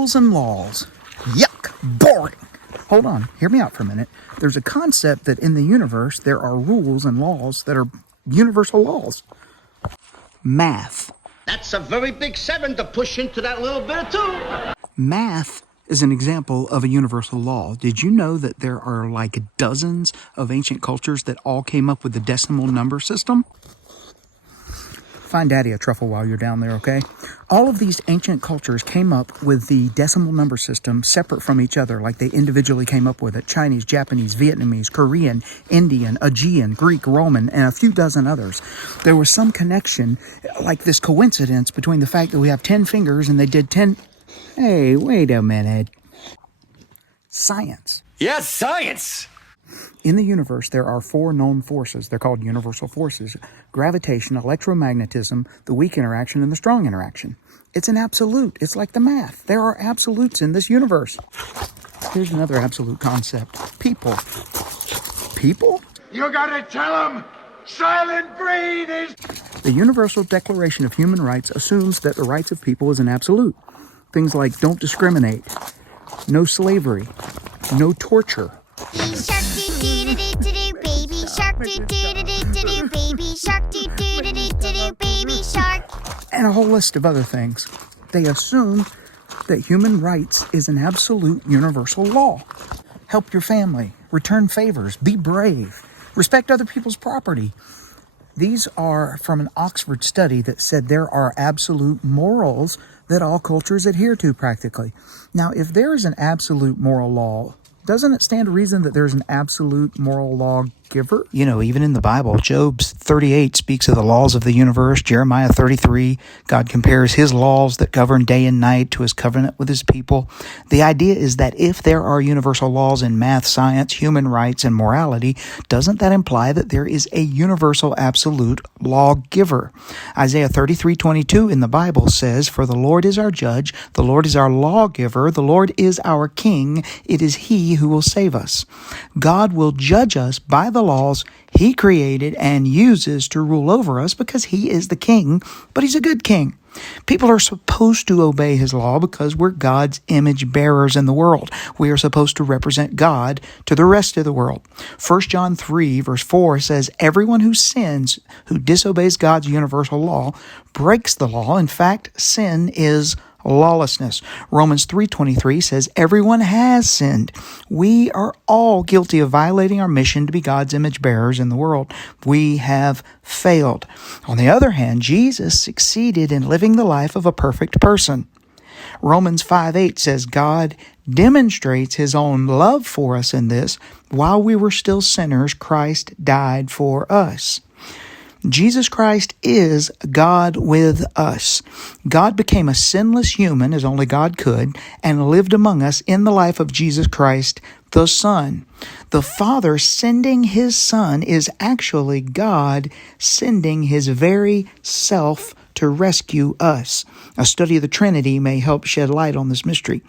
rules and laws. Yuck, boring. Hold on, hear me out for a minute. There's a concept that in the universe there are rules and laws that are universal laws. Math. That's a very big 7 to push into that little bit of 2. Math is an example of a universal law. Did you know that there are like dozens of ancient cultures that all came up with the decimal number system? Find Daddy a truffle while you're down there, okay? All of these ancient cultures came up with the decimal number system separate from each other, like they individually came up with it. Chinese, Japanese, Vietnamese, Korean, Indian, Aegean, Greek, Roman, and a few dozen others. There was some connection, like this coincidence between the fact that we have 10 fingers and they did 10... Hey, wait a minute. Science. Yes, science! In the universe, there are 4 known forces. They're called universal forces: gravitation, electromagnetism, the weak interaction, and the strong interaction. It's an absolute. It's like the math. There are absolutes in this universe. Here's another absolute concept. People. People? You gotta tell them silent breed is... The Universal Declaration of Human Rights assumes that the rights of people is an absolute. Things like don't discriminate, no slavery, no torture. Baby shark doo doo doo doo doo, baby shark doo doo doo doo doo, baby shark doo doo doo doo doo, baby shark. And a whole list of other things. They assume that human rights is an absolute universal law. Help your family, return favors, be brave, respect other people's property. These are from an Oxford study that said there are absolute morals that all cultures adhere to practically. Now, if there is an absolute moral law, doesn't it stand to reason that there's an absolute moral lawgiver? You know, even in the Bible, Job 38 speaks of the laws of the universe. Jeremiah 33, God compares his laws that govern day and night to his covenant with his people. The idea is that if there are universal laws in math, science, human rights, and morality, doesn't that imply that there is a universal absolute lawgiver? Isaiah 33:22 in the Bible says, "For the Lord is our judge, the Lord is our lawgiver, the Lord is our king, it is he who will save us." God will judge us by the laws he created and uses to rule over us because he is the king, but he's a good king. People are supposed to obey his law because we're God's image bearers in the world. We are supposed to represent God to the rest of the world. 1 John 3 verse 4 says, "Everyone who sins, who disobeys God's universal law, breaks the law. In fact, sin is lawlessness." Romans 3:23 says everyone has sinned. We are all guilty of violating our mission to be God's image bearers in the world. We have failed. On the other hand, Jesus succeeded in living the life of a perfect person. Romans 5:8 says God demonstrates his own love for us in this: while we were still sinners, Christ died for us. Jesus Christ is God with us. God became a sinless human, as only God could, and lived among us in the life of Jesus Christ, the Son. The Father sending his Son is actually God sending his very self to rescue us. A study of the Trinity may help shed light on this mystery.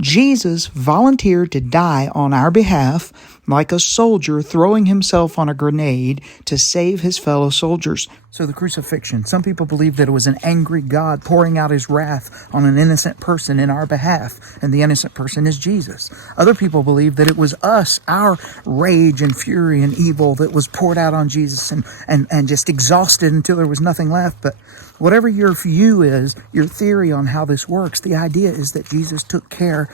Jesus volunteered to die on our behalf, like a soldier throwing himself on a grenade to save his fellow soldiers. So the crucifixion, some people believe that it was an angry God pouring out his wrath on an innocent person in our behalf, and the innocent person is Jesus. Other people believe that it was us, our rage and fury and evil that was poured out on Jesus and just exhausted until there was nothing left. But whatever your view is, your theory on how this works, the idea is that Jesus took care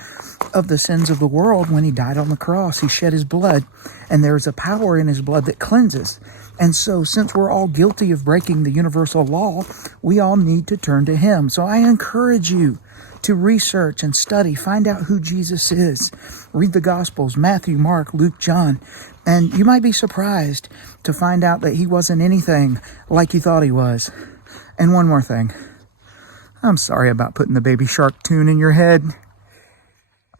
of the sins of the world when he died on the cross. He shed his blood, and there's a power in his blood that cleanses. And so since we're all guilty of breaking the universal law, we all need to turn to him. So I encourage you to research and study, find out who Jesus is. Read the Gospels, Matthew, Mark, Luke, John, and you might be surprised to find out that he wasn't anything like you thought he was. And one more thing. I'm sorry about putting the Baby Shark tune in your head.